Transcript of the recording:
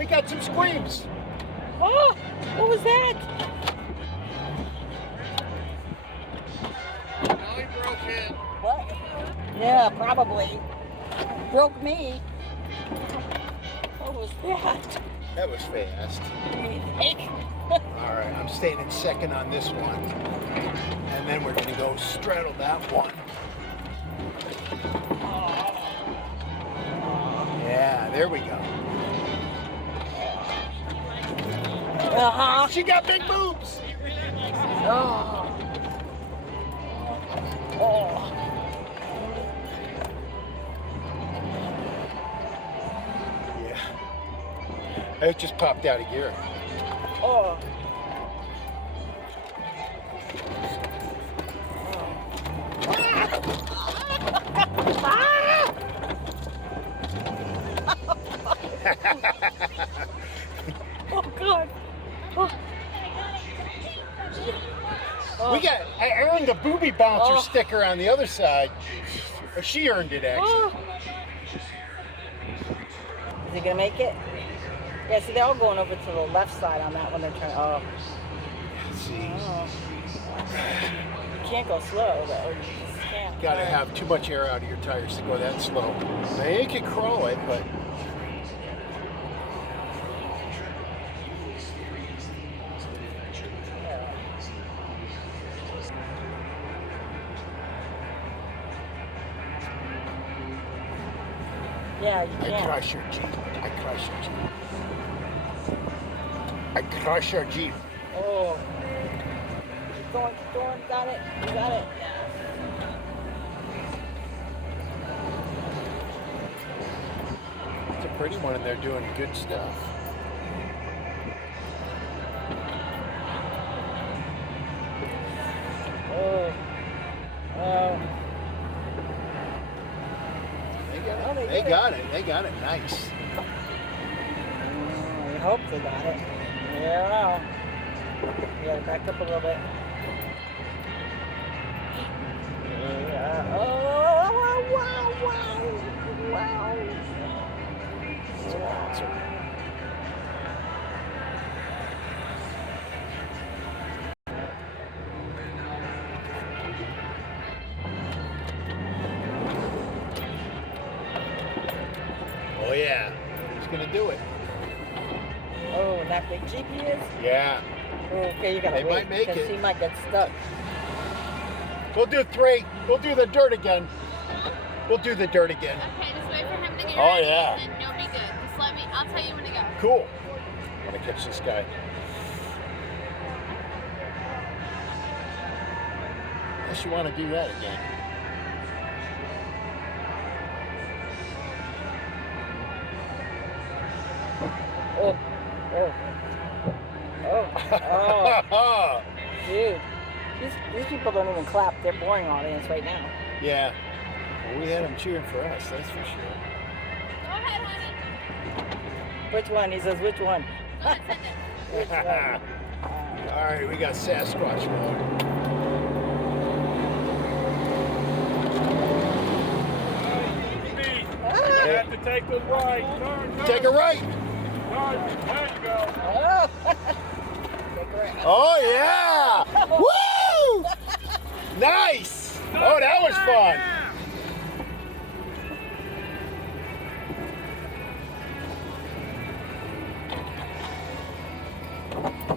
We got some screams. Oh, what was that? Now he broke it. What? Yeah, probably. Broke me. What was that? That was fast. Hey. All right, I'm staying in second on this one. And then we're gonna go straddle that one. Yeah, there we go. Uh-huh. She got big boobs. Oh. Oh. Yeah. It just popped out of gear. Oh. Oh God. Oh. I earned a booby bouncer Oh. sticker on the other side. Or she earned it actually. Oh. Is he gonna make it? Yeah, see, they're all going over to the left side on that one. They're trying. Oh. Let's see. Oh. You can't go slow though. You just can't. Gotta have too much air out of your tires to go that slow. Now you can crawl it, but Yeah, you I can't. crush your Jeep. I crush your Jeep. I crush your Jeep. Oh. Keep going, keep going. Got it. You got it. It's a pretty one and they're doing good stuff. Oh. Oh. They got it. They got it nice. I hope they got it. Yeah. You gotta back up a little bit. Yeah. Oh, wow, wow, wow. Oh yeah. He's gonna do it. Oh, and that big Jeep he is? Yeah. Okay, you gotta They wait might make because it. he might get stuck. We'll do 3. We'll do the dirt again. We'll do the dirt again. Okay, just wait for him to get Oh, ready, yeah. and then you'll be good. Just let me, I'll tell you when to go. Cool. I'm gonna catch this guy. Unless you want to do that again. Oh, oh, oh, oh, dude. These people don't even clap. They're boring audience right now. Yeah. Well, we had them cheering for us, that's for sure. Go ahead, honey. Which one? He says, which one? Go ahead, send it. Which one? All right, we got Sasquatch rolling. You have to take the right. Turn. Take a right. Turn. There you go. Oh. Take a right. Oh yeah! Woo! Nice! Oh, that was fun.